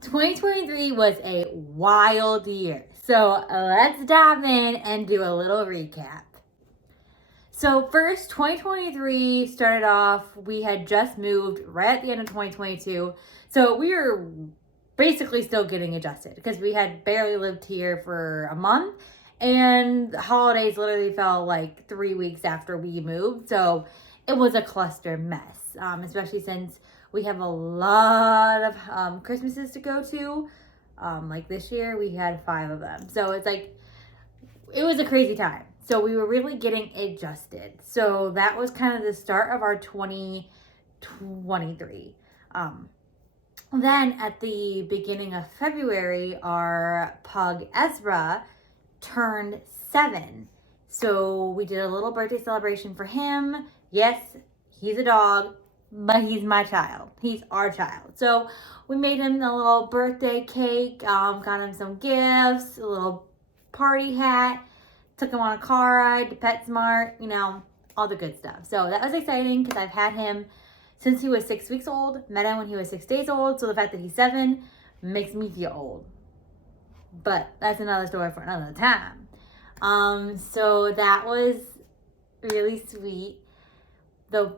2023 was a wild year. So let's dive in and do a little recap. So first, 2023 started off, we had just moved right at the end of 2022. So we were basically still getting adjusted because we had barely lived here for a month and the holidays literally fell like 3 weeks after we moved. So it was a cluster mess, especially since we have a lot of Christmases to go to. Like this year, we had 5 of them. So it's like, it was a crazy time. So we were really getting adjusted. So that was kind of the start of our 2023. Then at the beginning of February, our pug Ezra turned 7. So we did a little birthday celebration for him. Yes, he's a dog, but he's my child. He's our child. So we made him a little birthday cake, got him some gifts, a little party hat, took him on a car ride to PetSmart, all the good stuff. So that was exciting because I've had him since he was 6 weeks old, met him when he was 6 days old. So the fact that he's 7 makes me feel old. But that's another story for another time. So that was really sweet. The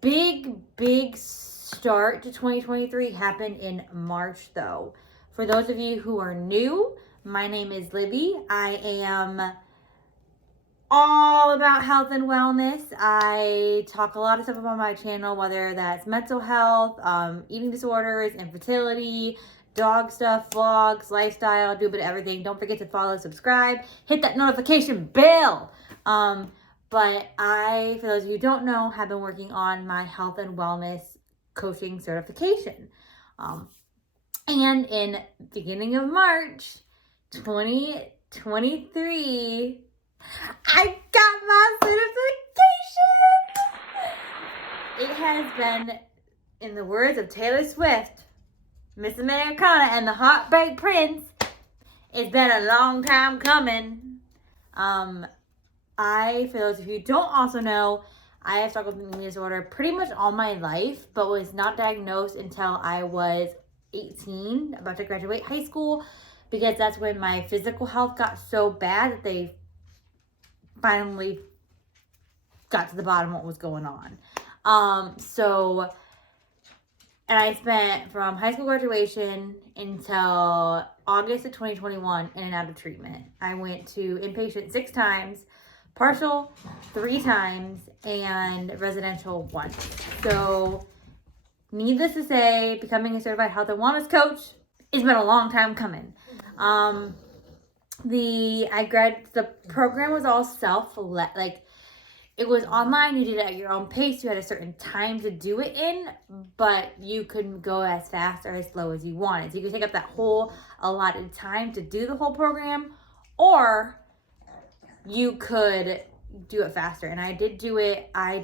big start to 2023 happened in March though. For those of you who are new, my name is Libby. I am all about health and wellness. I talk a lot of stuff about my channel, whether that's mental health, eating disorders, infertility, dog stuff, vlogs, lifestyle, do a bit of everything. Don't forget to follow, subscribe, hit that notification bell. But I, for those of you who don't know, have been working on my health and wellness coaching certification. And in beginning of March 2023, I got my certification. It has been, in the words of Taylor Swift, Miss Americana and the Heartbreak Prince, it's been a long time coming. For those of you who don't also know, I have struggled with an eating disorder pretty much all my life, but was not diagnosed until I was 18, about to graduate high school, because that's when my physical health got so bad that they finally got to the bottom of what was going on. And I spent from high school graduation until August of 2021 in and out of treatment. I went to inpatient 6 times, partial 3 times, and residential once. So needless to say, becoming a certified health and wellness coach has been a long time coming. The program was all it was online. You did it at your own pace. You had a certain time to do it in, but you could go as fast or as slow as you wanted. So you could take up that whole allotted time to do the whole program, or you could do it faster. And I did do it. I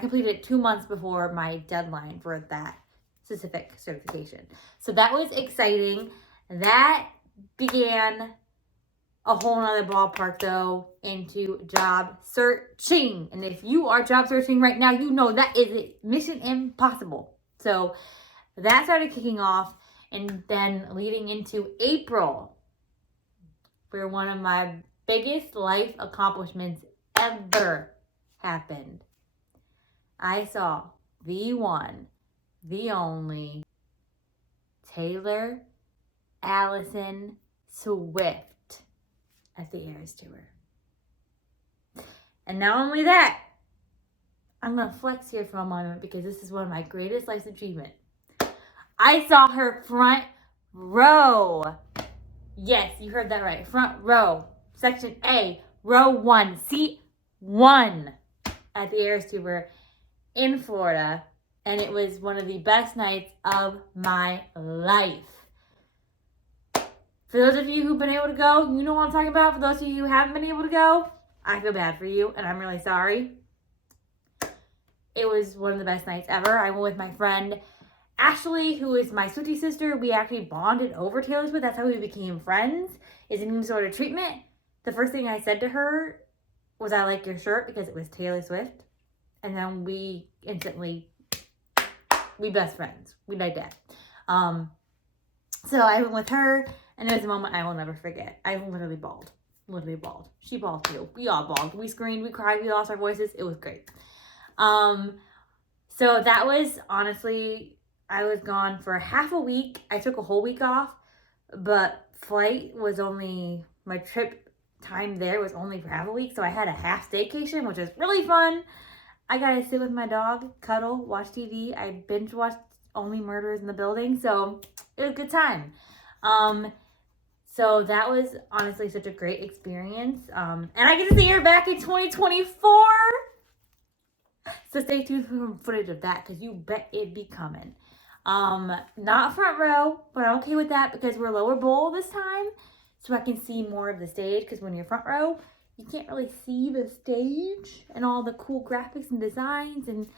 completed it 2 months before my deadline for that specific certification. So that was exciting. That began a whole nother ballpark though into job searching. And if you are job searching right now, you know that is mission impossible. So that started kicking off, and then leading into April, where one of my biggest life accomplishments ever happened. I saw the one, the only Taylor Allison Swift at the Eras Tour. And not only that, I'm going to flex here for a moment because this is one of my greatest life's achievements. I saw her front row. Yes, you heard that right. Front row. Section A, row 1, seat 1 at the Eras Tour in Florida. And it was one of the best nights of my life. For those of you who've been able to go, you know what I'm talking about. For those of you who haven't been able to go, I feel bad for you, and I'm really sorry. It was one of the best nights ever. I went with my friend Ashley, who is my Swiftie sister. We actually bonded over Taylor Swift. That's how we became friends, is in eating disorder treatment. The first thing I said to her was, I like your shirt, because it was Taylor Swift. And then we best friends. We like that. So I went with her, and it was a moment I will never forget. I literally bawled. Literally bawled. She bawled too. We all bawled. We screamed, we cried, we lost our voices. It was great. So that was honestly, I was gone for half a week. I took a whole week off, but flight was only, my trip time there was only for half a week. So I had a half staycation, which was really fun. I got to sit with my dog, cuddle, watch TV. I binge watched Only Murders in the Building. So it was a good time. So that was honestly such a great experience. And I get to see her back in 2024. So stay tuned for footage of that because you bet it'd be coming. Not front row, but I'm okay with that because we're lower bowl this time. So I can see more of the stage because when you're front row, you can't really see the stage and all the cool graphics and designs and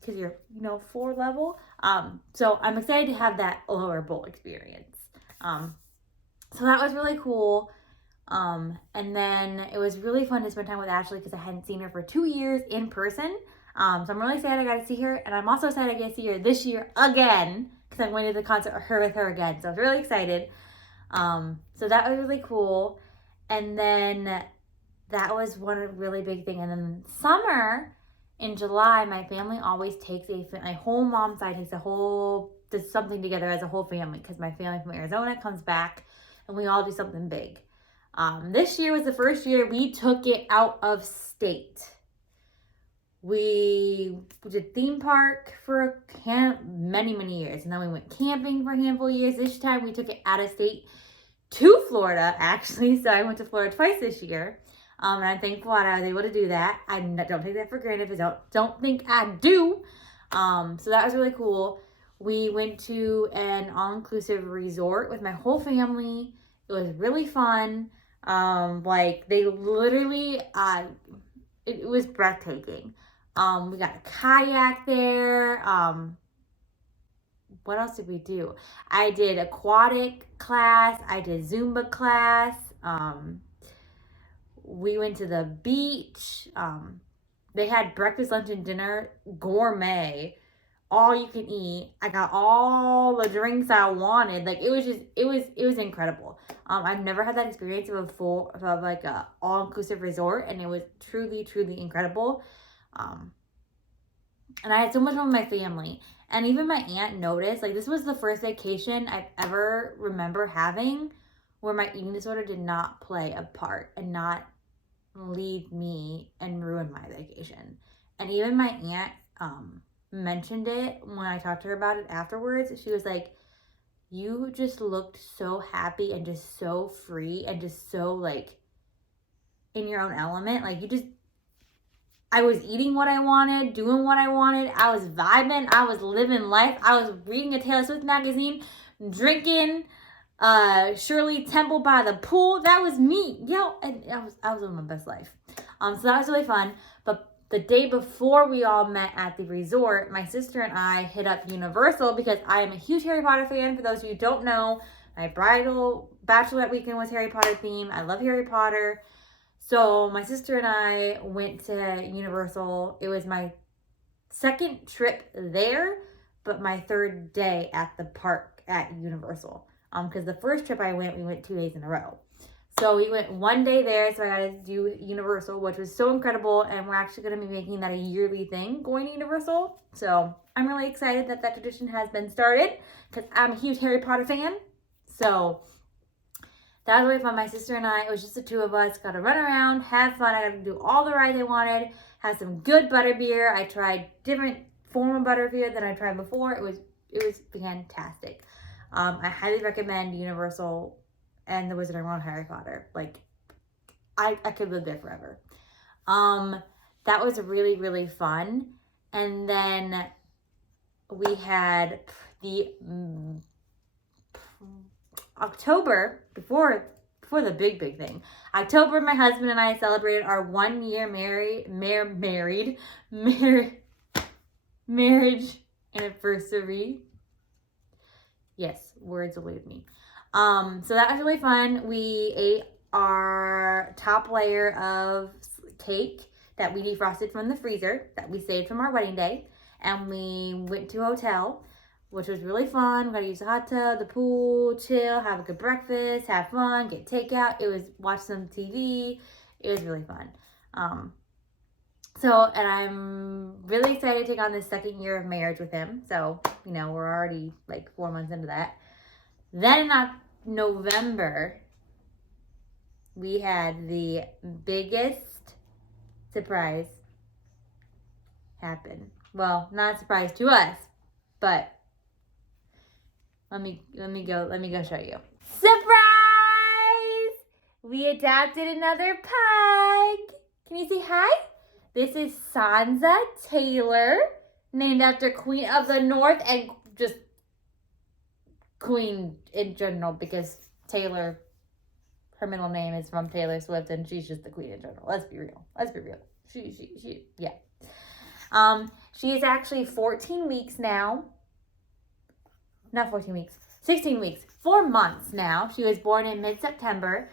because you're, floor level. So I'm excited to have that lower bowl experience. So that was really cool. And then it was really fun to spend time with Ashley because I hadn't seen her for 2 years in person. So I'm really excited I got to see her. And I'm also excited I get to see her this year again because I'm going to the concert with her again. So I was really excited. So that was really cool. And then that was one really big thing. And then summer in July, my family always takes my whole mom's side takes does something together as a whole family because my family from Arizona comes back and we all do something big. This year was the first year we took it out of state. We did theme park for many, many years. And then we went camping for a handful of years. This time we took it out of state to Florida, actually. So I went to Florida twice this year. And I'm thankful that I was able to do that. I don't take that for granted, but don't think I do. So that was really cool. We went to an all-inclusive resort with my whole family. It was really fun. They literally, it was breathtaking. We got a kayak there. What else did we do? I did aquatic class. I did Zumba class. We went to the beach. They had breakfast, lunch, and dinner, gourmet, all you can eat. I got all the drinks I wanted. It was incredible. I've never had that experience of a all-inclusive resort, and it was truly, truly incredible. And I had so much fun with my family. And even my aunt noticed, this was the first vacation I ever remember having where my eating disorder did not play a part and not lead me and ruin my vacation. And even my aunt mentioned it when I talked to her about it afterwards. She was like, you just looked so happy and just so free and just so in your own element. I was eating what I wanted, doing what I wanted. I was vibing. I was living life. I was reading a Taylor Swift magazine, drinking Shirley Temple by the pool. That was me. And I was living my best life. So that was really fun. But the day before we all met at the resort, my sister and I hit up Universal because I am a huge Harry Potter fan. For those of you who don't know, my bridal bachelorette weekend was Harry Potter themed. I love Harry Potter. So my sister and I went to Universal. It was my second trip there, but my third day at the park at Universal. Because the first trip we went 2 days in a row. So we went one day there, so I got to do Universal, which was so incredible, and we're actually going to be making that a yearly thing, going to Universal. So I'm really excited that tradition has been started, because I'm a huge Harry Potter fan. So that was really fun. My sister and I, it was just the two of us, got to run around, have fun. I got to do all the rides I wanted, have some good butterbeer. I tried different form of butterbeer than I tried before. It was fantastic. I highly recommend Universal and the Wizarding World of Harry Potter. I could live there forever. That was really, really fun. And then we had the October, before the big thing. October, my husband and I celebrated our 1 year marriage anniversary. Yes, words elude me. So that was really fun. We ate our top layer of cake that we defrosted from the freezer that we saved from our wedding day, and we went to a hotel. which was really fun. We got to use the hot tub, the pool, chill, have a good breakfast, have fun, get takeout. It was watch some TV. It was really fun. And I'm really excited to take on this second year of marriage with him. So, we're already like 4 months into that. Then in November, we had the biggest surprise happen. Well, not a surprise to us, but let me go show you. Surprise! We adopted another pug. Can you say hi? This is Sansa Taylor, named after Queen of the North and just Queen in general, because Taylor, her middle name is from Taylor Swift, and she's just the Queen in general. Let's be real. She, yeah. She is actually 14 weeks now. Not 14 weeks, 16 weeks, 4 months now. She was born in mid-September.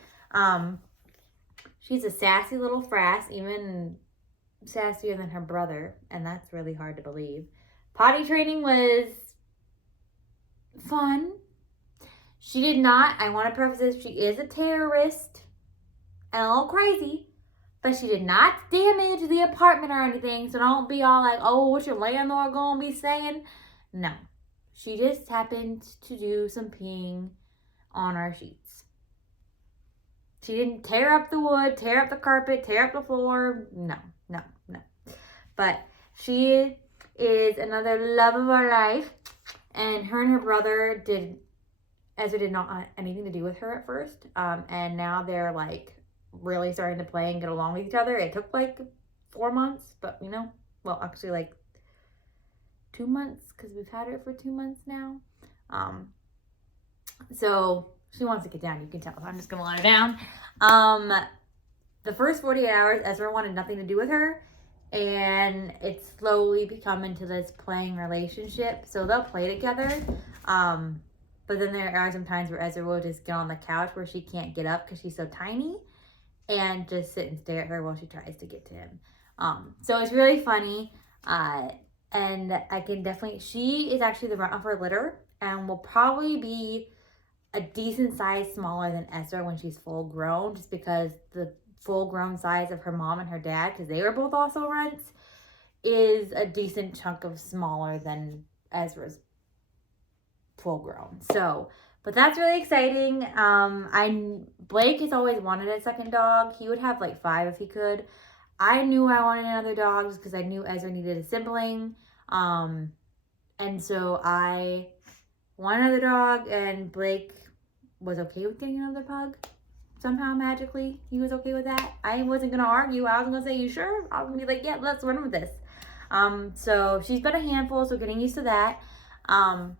She's a sassy little frass, even sassier than her brother, and that's really hard to believe. Potty training was fun. She did not, I want to preface this, she is a terrorist and a little crazy, but she did not damage the apartment or anything, so don't be all like, oh, what's your landlord gonna be saying? No. She just happened to do some peeing on our sheets. She didn't tear up the wood, tear up the carpet, tear up the floor. No. But she is another love of our life. And her brother Ezra did not want anything to do with her at first. And now they're like really starting to play and get along with each other. It took like 4 months, but well, actually like 2 months, because we've had her for 2 months now. So she wants to get down, you can tell. I'm just gonna let her down. The first 48 hours, Ezra wanted nothing to do with her, and it's slowly become into this playing relationship. So they'll play together. But then there are some times where Ezra will just get on the couch where she can't get up because she's so tiny, and just sit and stare at her while she tries to get to him. So it's really funny. And I can definitely, she is actually the runt of her litter and will probably be a decent size smaller than Ezra when she's full grown, just because the full grown size of her mom and her dad, because they were both also runts, is a decent chunk of smaller than Ezra's full grown. So, but that's really exciting. Blake has always wanted a second dog. He would have like 5 if he could. I knew I wanted another dog just because I knew Ezra needed a sibling. And so I wanted another dog, and Blake was okay with getting another pug. Somehow, magically, he was okay with that. I wasn't going to argue. I was going to say, you sure? I was going to be like, yeah, let's run with this. So she's been a handful, so getting used to that. I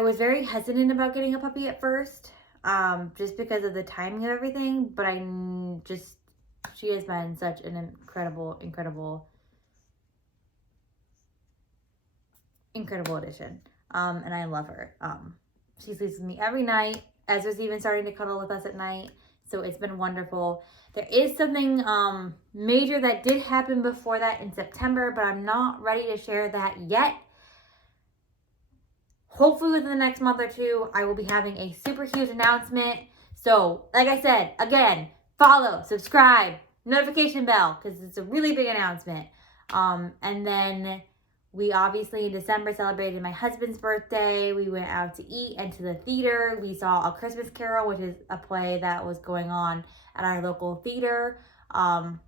was very hesitant about getting a puppy at first, just because of the timing of everything, but she has been such an incredible addition. And I love her. She sleeps with me every night. Ezra's even starting to cuddle with us at night. So it's been wonderful. There is something major that did happen before that in September, but I'm not ready to share that yet. Hopefully within the next month or 2, I will be having a super huge announcement. So, like I said, again, follow, subscribe, notification bell, because it's a really big announcement. And then we obviously in December celebrated my husband's birthday. We went out to eat and to the theater. We saw A Christmas Carol, which is a play that was going on at our local theater. And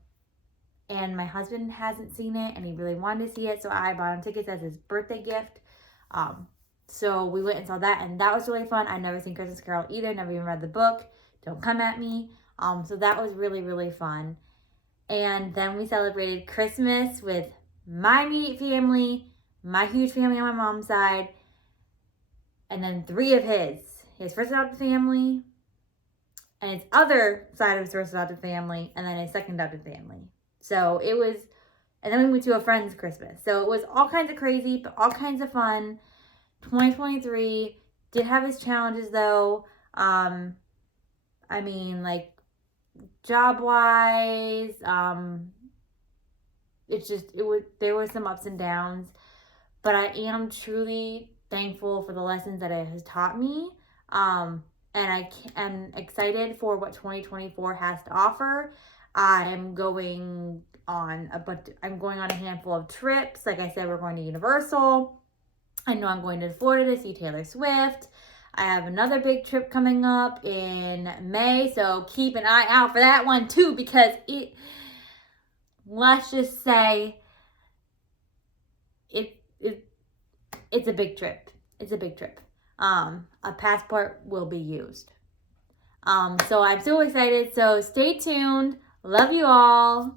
my husband hasn't seen it, and he really wanted to see it, so I bought him tickets as his birthday gift. So we went and saw that, and that was really fun. I'd never seen Christmas Carol either, never even read the book. Don't come at me. So that was really, really fun. And then we celebrated Christmas with my immediate family, my huge family on my mom's side, and then 3 of his first adopted family, and his other side of his first adopted family, and then his second adopted family. So it was, and then we went to a friend's Christmas. So it was all kinds of crazy, but all kinds of fun. 2023 did have its challenges though. I mean, like job-wise, there was some ups and downs, but I am truly thankful for the lessons that it has taught me. And I am excited for what 2024 has to offer. I'm going on a handful of trips. Like I said, we're going to Universal. I know I'm going to Florida to see Taylor Swift. I have another big trip coming up in May, so keep an eye out for that one too, because let's just say it's a big trip. It's a big trip. A passport will be used. So I'm so excited. So stay tuned. Love you all.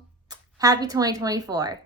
Happy 2024.